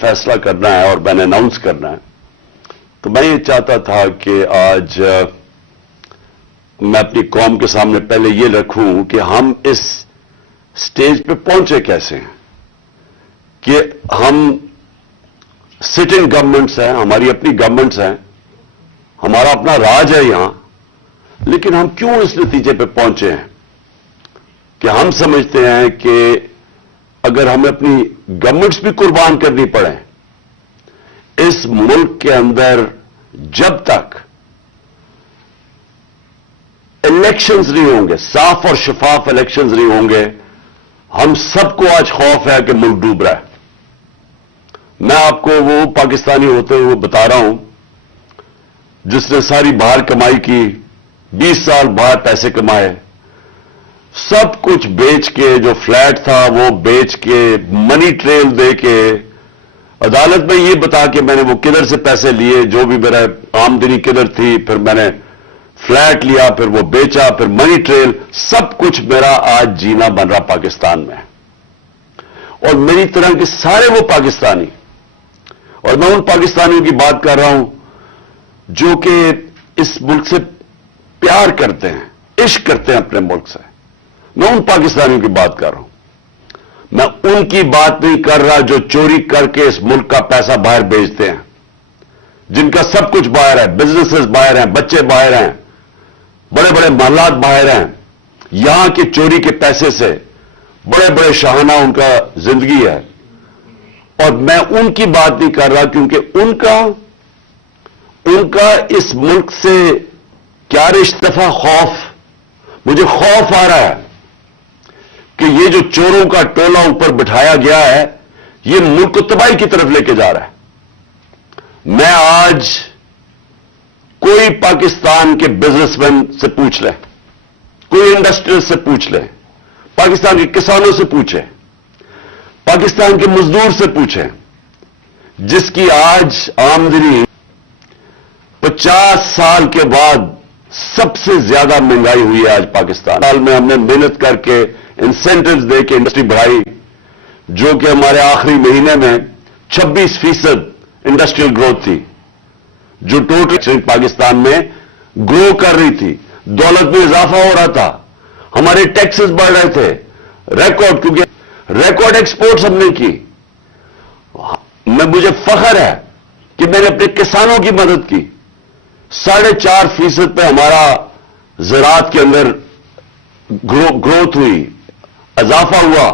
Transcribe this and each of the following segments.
فیصلہ کرنا ہے اور میں نے اناؤنس کرنا ہے، تو میں یہ چاہتا تھا کہ آج میں اپنی قوم کے سامنے پہلے یہ رکھوں کہ ہم اس سٹیج پہ پہنچے کیسے ہیں، کہ ہم سٹنگ گورنمنٹس ہیں، ہماری اپنی گورنمنٹس ہیں، ہمارا اپنا راج ہے یہاں، لیکن ہم کیوں اس نتیجے پہ پہنچے ہیں کہ ہم سمجھتے ہیں کہ اگر ہمیں اپنی گورنمنٹس بھی قربان کرنی پڑے اس ملک کے اندر، جب تک الیکشنز نہیں ہوں گے، صاف اور شفاف الیکشنز نہیں ہوں گے، ہم سب کو آج خوف ہے کہ ملک ڈوب رہا ہے۔ میں آپ کو وہ پاکستانی ہوتے ہوئے بتا رہا ہوں جس نے ساری باہر کمائی کی، 20 سال باہر پیسے کمائے، سب کچھ بیچ کے، جو فلیٹ تھا وہ بیچ کے، منی ٹریل دے کے، عدالت میں یہ بتا کے میں نے وہ کدھر سے پیسے لیے، جو بھی میرا آمدنی کدھر تھی، پھر میں نے فلیٹ لیا، پھر وہ بیچا، پھر منی ٹریل، سب کچھ میرا آج جینا بن رہا پاکستان میں۔ اور میری طرح کے سارے وہ پاکستانی، اور میں ان پاکستانیوں کی بات کر رہا ہوں جو کہ اس ملک سے پیار کرتے ہیں، عشق کرتے ہیں اپنے ملک سے، میں ان پاکستانیوں کی بات کر رہا ہوں۔ میں ان کی بات نہیں کر رہا جو چوری کر کے اس ملک کا پیسہ باہر بیچتے ہیں، جن کا سب کچھ باہر ہے، بزنسز باہر ہیں، بچے باہر ہیں، بڑے بڑے محلات باہر ہیں، یہاں کے چوری کے پیسے سے بڑے بڑے شاہانہ ان کا زندگی ہے۔ اور میں ان کی بات نہیں کر رہا کیونکہ ان کا اس ملک سے کیا رشتہ، خوف، مجھے خوف آ رہا ہے کہ یہ جو چوروں کا ٹولہ اوپر بٹھایا گیا ہے یہ ملک کو تباہی کی طرف لے کے جا رہا ہے۔ میں آج کوئی پاکستان کے بزنس مین سے پوچھ لے، کوئی انڈسٹریل سے پوچھ لے، پاکستان کے کسانوں سے پوچھے، پاکستان کے مزدور سے پوچھے، جس کی آج آمدنی 50 سال کے بعد سب سے زیادہ مہنگائی ہوئی ہے آج پاکستان۔ سال میں ہم نے محنت کر کے انسینٹیوز دے کے انڈسٹری بڑھائی، جو کہ ہمارے آخری مہینے میں 26% انڈسٹریل گروتھ تھی، جو ٹوٹل پاکستان میں گرو کر رہی تھی، دولت میں اضافہ ہو رہا تھا، ہمارے ٹیکسز بڑھ رہے تھے، ریکارڈ، کیونکہ ریکارڈ ایکسپورٹس ہم نے کی۔ مجھے فخر ہے کہ میں نے اپنے کسانوں کی مدد کی، 4.5% پہ ہمارا زراعت کے اندر گروتھ ہوئی، اضافہ ہوا،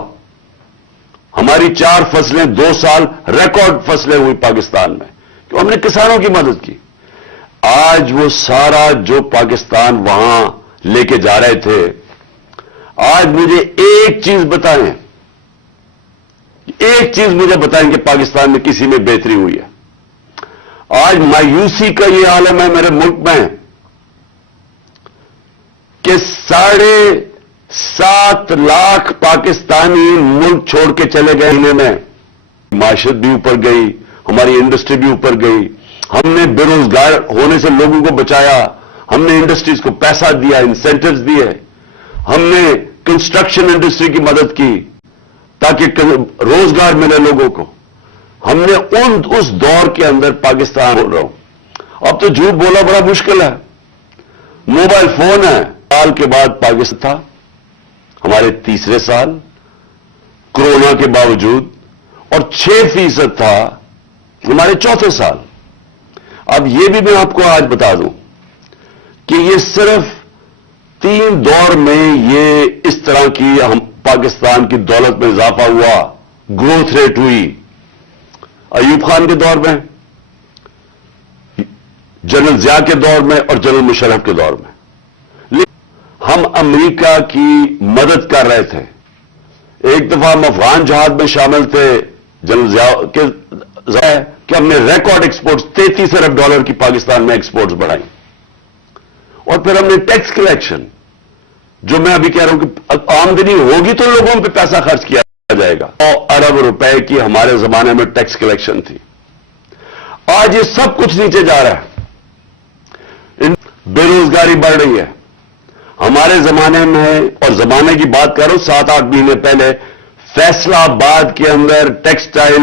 ہماری 4 فصلیں 2 سال ریکارڈ فصلیں ہوئی پاکستان میں، کہ ہم نے کسانوں کی مدد کی۔ آج وہ سارا جو پاکستان وہاں لے کے جا رہے تھے، آج مجھے ایک چیز بتائیں، مجھے بتائیں کہ پاکستان میں کسی میں بہتری ہوئی ہے؟ آج مایوسی کا یہ عالم ہے میرے ملک میں کہ 7.5 لاکھ پاکستانی ملک چھوڑ کے چلے گئے مہینے میں۔ معیشت بھی اوپر گئی، ہماری انڈسٹری بھی اوپر گئی، ہم نے بے روزگار ہونے سے لوگوں کو بچایا، ہم نے انڈسٹریز کو پیسہ دیا، انسینٹیوز دیے، ہم نے کنسٹرکشن انڈسٹری کی مدد کی تاکہ روزگار ملے لوگوں کو۔ ہم نے اس دور کے اندر پاکستان، بول رہا ہوں، اب تو جھوٹ بولا بڑا مشکل ہے، موبائل فون ہے۔ سال کے بعد پاکستان تھا ہمارے تیسرے سال کورونا کے باوجود، اور 6% تھا ہمارے چوتھے سال۔ اب یہ بھی میں آپ کو آج بتا دوں کہ یہ صرف 3 دور میں یہ اس طرح کی ہم پاکستان کی دولت میں اضافہ ہوا، گروتھ ریٹ ہوئی۔ ایوب خان کے دور میں، جنرل ضیاء کے دور میں اور جنرل مشرف کے دور میں ہم امریکہ کی مدد کر رہے تھے۔ ایک دفعہ ہم افغان جہاد میں شامل تھے جنرل ضیاء کے ذریعے کہ ہم نے ریکارڈ ایکسپورٹس $33 ارب کی پاکستان میں ایکسپورٹس بڑھائی، اور پھر ہم نے ٹیکس کلیکشن، جو میں ابھی کہہ رہا ہوں کہ آمدنی ہوگی تو لوگوں پہ پیسہ خرچ کیا جائے گا، 100 ارب روپے کی ہمارے زمانے میں ٹیکس کلیکشن تھی۔ آج یہ سب کچھ نیچے جا رہا ہے، بے روزگاری بڑھ رہی ہے۔ ہمارے زمانے میں، اور زمانے کی بات کر رہا ہوں 7-8 مہینے پہلے، فیصلہ آباد کے اندر ٹیکسٹائل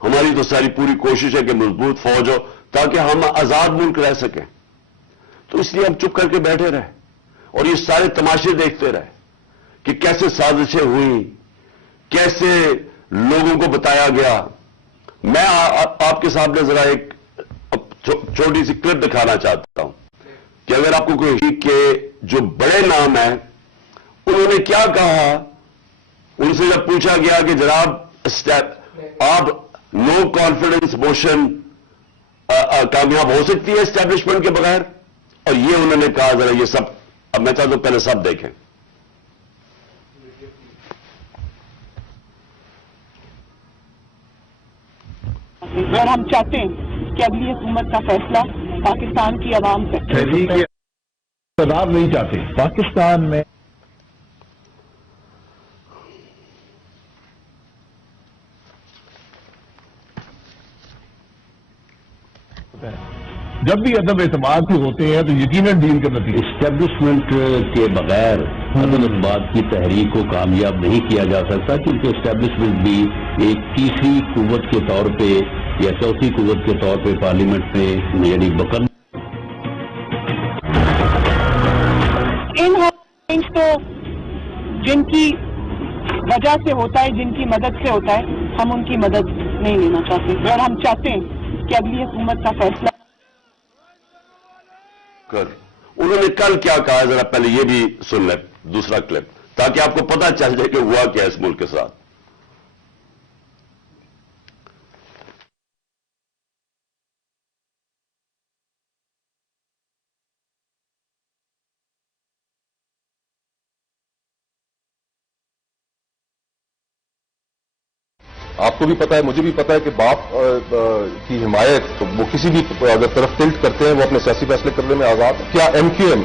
ہماری تو ساری پوری کوشش ہے کہ مضبوط فوج ہو تاکہ ہم آزاد ملک رہ سکیں. تو اس لیے ہم چپ کر کے بیٹھے رہے اور یہ سارے تماشے دیکھتے رہے کہ کیسے سازشیں ہوئیں, کیسے لوگوں کو بتایا گیا. میں آپ کے سامنے ذرا ایک چھوٹی سی کلپ دکھانا چاہتا ہوں کہ اگر آپ کو کوئی کے جو بڑے نام ہیں انہوں نے کیا کہا. ان سے جب پوچھا گیا کہ جناب آپ نو کانفیڈنس موشن کامیاب ہو سکتی ہے اسٹیبلشمنٹ کے بغیر, اور یہ انہوں نے کہا, ذرا یہ سب اب میں چاہتا ہوں پہلے سب دیکھیں. اور ہم چاہتے ہیں کہ اگلی حکومت کا فیصلہ پاکستان کی عوام سے نہیں چاہتے. پاکستان میں جب بھی عدم اعتماد ہوتے ہیں تو یقیناً ڈیل کے نتیجے. اسٹیبلشمنٹ کے بغیر عدم اعتماد کی تحریک کو کامیاب نہیں کیا جا سکتا, کیونکہ اسٹیبلشمنٹ بھی ایک تیسری قوت کے طور پہ یا چوتھی قوت کے طور پہ پارلیمنٹ میں یعنی بکن ان تو جن کی وجہ سے ہوتا ہے, جن کی مدد سے ہوتا ہے, ہم ان کی مدد نہیں لینا چاہتے. اور ہم چاہتے ہیں کہ اگلی حکومت کا فیصلہ انہوں نے کل کیا کہا, ذرا پہلے یہ بھی سن لیں دوسرا کلپ, تاکہ آپ کو پتا چل جائے کہ ہوا کیا اس ملک کے ساتھ. آپ کو بھی پتا ہے, مجھے بھی پتا ہے کہ باپ کی حمایت وہ کسی بھی اگر طرف ٹلٹ کرتے ہیں وہ اپنے سیاسی فیصلے کرنے میں آزاد. کیا ایم کیو ایم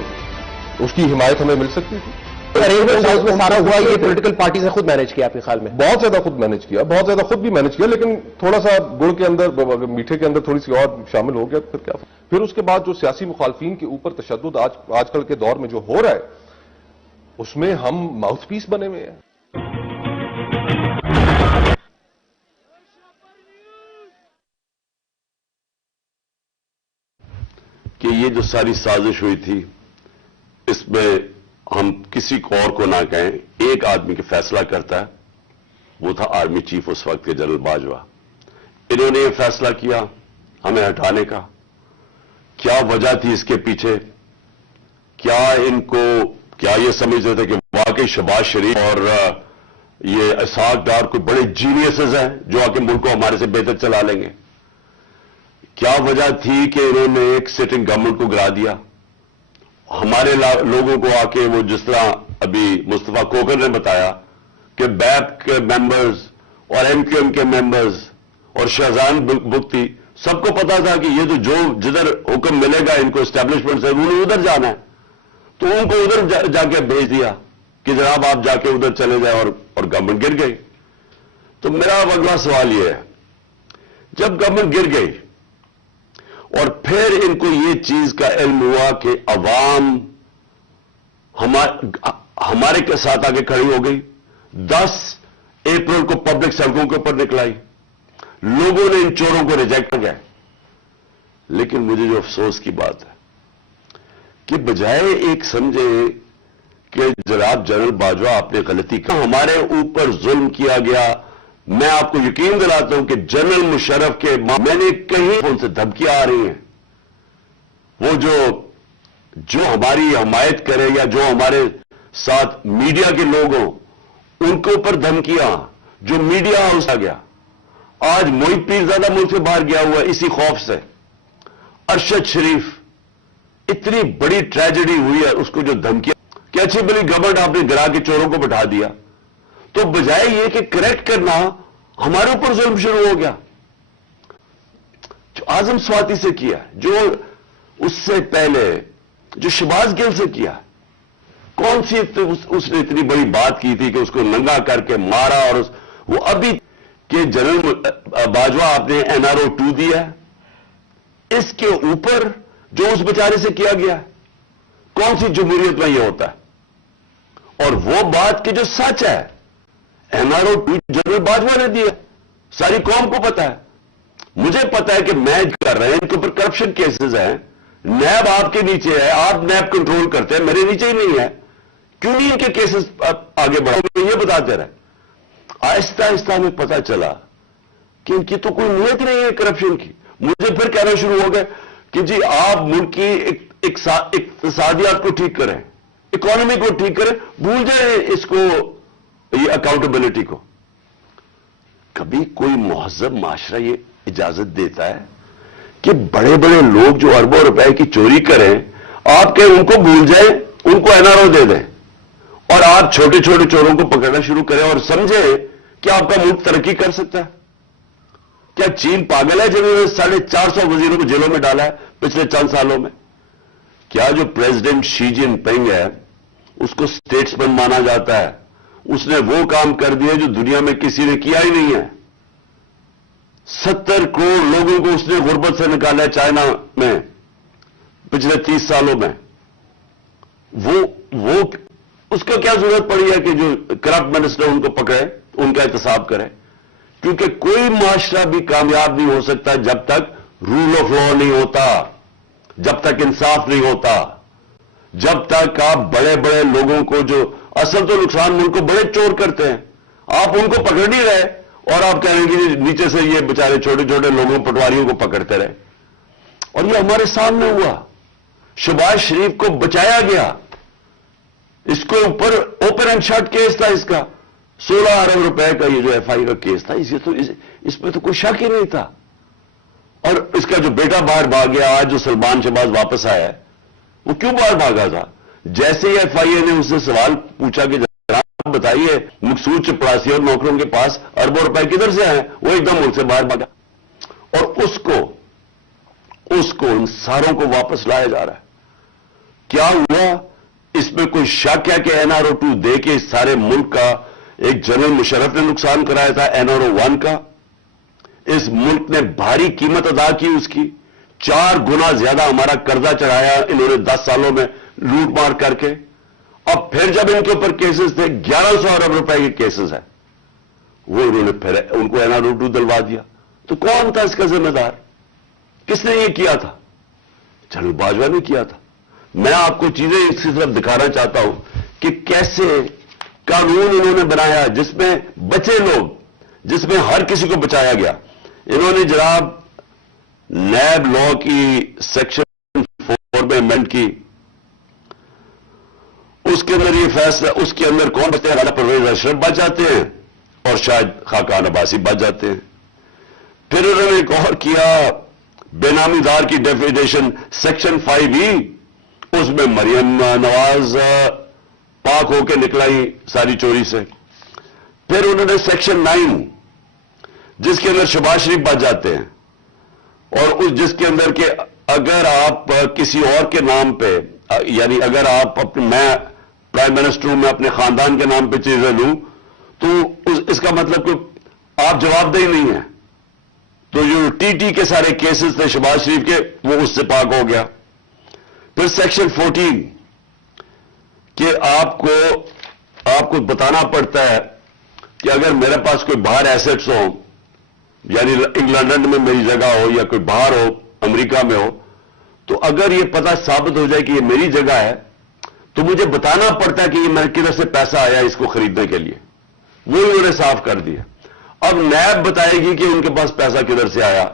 اس کی حمایت ہمیں مل سکتی تھی؟ ارینجمنٹ میں سارا ہوا, یہ پولیٹیکل پارٹیز نے خود مینج کیا آپ کے خیال میں؟ بہت زیادہ خود مینج کیا, بہت زیادہ خود بھی مینج کیا, لیکن تھوڑا سا گڑ کے اندر میٹھے کے اندر تھوڑی سی اور شامل ہو گیا پھر کیا. پھر اس کے بعد جو سیاسی مخالفین کے اوپر تشدد آج کل کے دور میں جو ہو رہا ہے اس میں ہم ماؤتھ پیس بنے ہوئے ہیں. کہ یہ جو ساری سازش ہوئی تھی اس میں ہم کسی کو اور کو نہ کہیں, ایک آدمی کے فیصلہ کرتا ہے, وہ تھا آرمی چیف اس وقت کے جنرل باجوہ. انہوں نے یہ فیصلہ کیا ہمیں ہٹانے کا. کیا وجہ تھی اس کے پیچھے؟ کیا ان کو کیا یہ سمجھتے تھے کہ واقعی شہباز شریف اور یہ اسحاق ڈار کوئی بڑے جینیسز ہیں جو آ کے ملک کو ہمارے سے بہتر چلا لیں گے؟ کیا وجہ تھی کہ انہوں نے ایک سٹنگ گورنمنٹ کو گرا دیا؟ ہمارے لوگوں کو آ کے وہ جس طرح ابھی مصطفیٰ کوکر نے بتایا کہ بیپ کے ممبرز اور ایم کیو ایم کے ممبرز اور شہزان بگٹی سب کو پتا تھا کہ یہ تو جو جدھر حکم ملے گا ان کو اسٹیبلشمنٹ سے انہوں نے ادھر جانا ہے, تو ان کو ادھر جا کے بھیج دیا کہ جناب آپ جا کے ادھر چلے جائیں, اور گورنمنٹ گر گئی. تو میرا اگلا سوال یہ ہے, جب گورنمنٹ گر گئی اور پھر ان کو یہ چیز کا علم ہوا کہ عوام ہمارے کے ساتھ آگے کھڑی ہو گئی, 10 اپریل کو پبلک سڑکوں کے اوپر نکلائی, لوگوں نے ان چوروں کو ریجیکٹ کر گئے. لیکن مجھے جو افسوس کی بات ہے کہ بجائے ایک سمجھے کہ جناب جنرل باجوہ آپ نے غلطی کی, ہمارے اوپر ظلم کیا گیا. میں آپ کو یقین دلاتا ہوں کہ جنرل مشرف کے میں نے کہیں ان سے دھمکیاں آ رہی ہیں, وہ جو ہماری حمایت کرے یا جو ہمارے ساتھ میڈیا کے لوگ ہوں ان کے اوپر دھمکیاں, جو میڈیا ہاؤس آ گیا. آج محیط پیرزادہ ملک سے باہر گیا ہوا اسی خوف سے. ارشد شریف, اتنی بڑی ٹریجڈی ہوئی ہے, اس کو جو دھمکیاں کہ اچھی بلی گورنمنٹ آپ نے گرا کے چوروں کو بٹھا دیا, تو بجائے یہ کہ کریکٹ کرنا ہمارے اوپر ظلم شروع ہو گیا. جو اعظم سواتی سے کیا, جو اس سے پہلے جو شہباز گل سے کیا, کون سی اس نے اتنی بڑی بات کی تھی کہ اس کو ننگا کر کے مارا, اور وہ ابھی کہ جنرل باجوہ آپ نے NRO 2 دیا, اس کے اوپر جو اس بیچارے سے کیا گیا, کون سی جمہوریت میں یہ ہوتا ہے؟ اور وہ بات کہ جو سچ ہے NRO 2 جنرل باجوہ نے دیا, ساری قوم کو پتا ہے. مجھے پتا ہے کہ میں کر رہے ہیں ان کے اوپر کرپشن کیسز ہیں, نیب آپ کے نیچے ہے, آپ نیب کنٹرول کرتے ہیں, میرے نیچے ہی نہیں ہے, کیوں نہیں ان کے کیسز آگے بڑھا؟ یہ بتاتے رہے. آہستہ آہستہ ہمیں پتا چلا کہ ان کی تو کوئی نیت نہیں ہے کرپشن کی. مجھے پھر کہنا شروع ہو گئے کہ جی آپ ملک کی اقتصادیات کو ٹھیک کریں, اکانومی کو ٹھیک کریں, بھول جائیں اس کو, یہ اکاؤنٹیبلٹی کو. کبھی کوئی مہذب معاشرہ یہ اجازت دیتا ہے کہ بڑے بڑے لوگ جو اربوں روپے کی چوری کریں آپ کہ ان کو بھول جائیں, ان کو این آر او دے دیں, اور آپ چھوٹے چھوٹے چوروں کو پکڑنا شروع کریں اور سمجھیں کہ آپ کا ملک ترقی کر سکتا ہے؟ کیا چین پاگل ہے جنہوں نے 450 وزیروں کو جیلوں میں ڈالا ہے پچھلے چند سالوں میں؟ کیا جو پریزیڈنٹ شی جن پنگ ہے اس کو اسٹیٹس مین مانا جاتا ہے؟ اس نے وہ کام کر دیا جو دنیا میں کسی نے کیا ہی نہیں ہے. 70 کروڑ لوگوں کو اس نے غربت سے نکالا ہے چائنا میں پچھلے 30 سالوں میں. وہ اس کو کیا ضرورت پڑی ہے کہ جو کرپٹ منسٹر ان کو پکڑے, ان کا احتساب کرے؟ کیونکہ کوئی معاشرہ بھی کامیاب نہیں ہو سکتا جب تک رول آف لا نہیں ہوتا, جب تک انصاف نہیں ہوتا, جب تک آپ بڑے بڑے لوگوں کو, جو اصل تو نقصان ملک کو بڑے چور کرتے ہیں, آپ ان کو پکڑ نہیں رہے اور آپ کہیں گے کہ نیچے سے یہ بیچارے چھوٹے چھوٹے لوگوں, پٹواریوں کو پکڑتے رہے. اور یہ ہمارے سامنے ہوا. شہباز شریف کو بچایا گیا, اس کو اوپر اوپن اینڈ شٹ کیس تھا, اس کا 16 ارب روپے کا یہ جو ایف آئی کا کیس تھا, اس میں تو کوئی شک ہی نہیں تھا. اور اس کا جو بیٹا باہر بھاگ گیا, آج جو سلمان شہباز واپس آیا ہے, وہ کیوں باہر بھاگا تھا؟ جیسے ہی ایف آئی اے نے اس سے سوال پوچھا کہ جناب بتائیے مقصود چپڑاسی اور نوکروں کے پاس اربوں روپے کدھر سے آئے, وہ ایک دم ملک سے باہر بھاگا. اور اس کو ان ساروں کو واپس لایا جا رہا ہے. کیا ہوا؟ اس میں کوئی شک ہے کہ این آر او 2 دے کے اس سارے ملک کا ایک جنرل مشرف نے نقصان کرایا تھا, این آر او 1 کا. اس ملک نے بھاری قیمت ادا کی اس کی, 4 گنا زیادہ ہمارا قرضہ چڑھایا انہوں نے 10 سالوں میں لوٹ مار کر کے. اب پھر جب ان کے اوپر کیسز تھے, 1100 ارب روپے کے کیسز ہیں, وہ انہوں نے پھر ان کو این آر او 2 دلوا دیا. تو کون تھا اس کا ذمہ دار؟ کس نے یہ کیا تھا؟ جنرل باجوہ نے کیا تھا. میں آپ کو چیزیں اس کی طرف دکھانا چاہتا ہوں کہ کیسے قانون انہوں نے بنایا جس میں بچے لوگ, جس میں ہر کسی کو بچایا گیا. انہوں نے جناب نیب لا کی سیکشن 4 میں امینڈ کی, اس کے اندر یہ فیصلہ, اس کے اندر کون بچتے ہیں؟ راجہ پرویز اشرف بچ جاتے ہیں اور شاید خاقان عباسی بچ جاتے ہیں. پھر انہوں نے ایک اور کیا, بے نامی دار کی ڈیفینیشن سیکشن 5E, اس میں مریم نواز پاک ہو کے نکلائی ساری چوری سے. پھر انہوں نے سیکشن 9 جس کے اندر شہباز شریف بچ جاتے ہیں, اور جس کے اندر کہ اگر آپ کسی اور کے نام پہ, یعنی اگر آپ میں پرائم منسٹر ہوں, میں اپنے خاندان کے نام پہ چیزیں لوں تو اس کا مطلب کہ آپ جواب دہی نہیں ہیں. تو جو ٹی کے سارے کیسز تھے شہباز شریف کے, وہ اس سے پاک ہو گیا. پھر سیکشن 14 کہ آپ کو بتانا پڑتا ہے کہ اگر میرے پاس کوئی باہر ایسٹس ہوں, یعنی انگلینڈ میں میری جگہ ہو یا کوئی باہر ہو, امریکہ میں ہو, تو اگر یہ پتہ ثابت ہو جائے کہ یہ میری جگہ ہے تو مجھے بتانا پڑتا ہے کہ یہ میرے کدھر سے پیسہ آیا اس کو خریدنے کے لیے. وہ انہوں نے صاف کر دیا. اب نیب بتائے گی کہ ان کے پاس پیسہ کدھر سے آیا.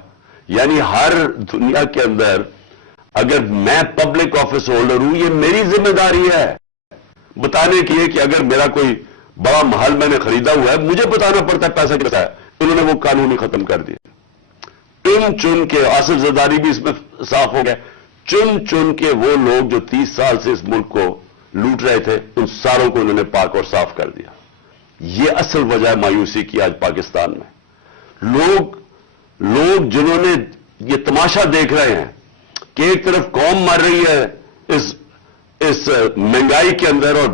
یعنی ہر دنیا کے اندر اگر میں پبلک آفس ہولڈر ہوں, یہ میری ذمہ داری ہے بتانے کی ہے کہ اگر میرا کوئی بڑا محل میں نے خریدا ہوا ہے, مجھے بتانا پڑتا ہے پیسہ کدھر سے آیا. انہوں نے وہ قانون ہی ختم کر دیا. چن کے آصف زرداری بھی اس میں صاف ہو گیا, چن کے وہ لوگ جو 30 سال سے اس ملک کو لوٹ رہے تھے, ان ساروں کو انہوں نے پاک اور صاف کر دیا. یہ اصل وجہ ہے مایوسی کی آج پاکستان میں. لوگ جنہوں نے یہ تماشا دیکھ رہے ہیں کہ ایک طرف قوم مر رہی ہے اس مہنگائی کے اندر اور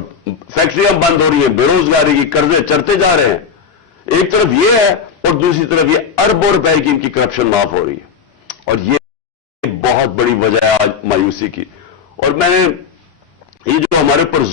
فیکٹریاں بند ہو رہی ہیں, بے روزگاری کی قرضے چڑھتے جا رہے ہیں, ایک طرف یہ ہے اور دوسری طرف یہ اربوں روپے کی ان کی کرپشن معاف ہو رہی ہے. اور یہ بہت بڑی وجہ ہے آج مایوسی کی. اور میں نے یہ جو ہمارے پر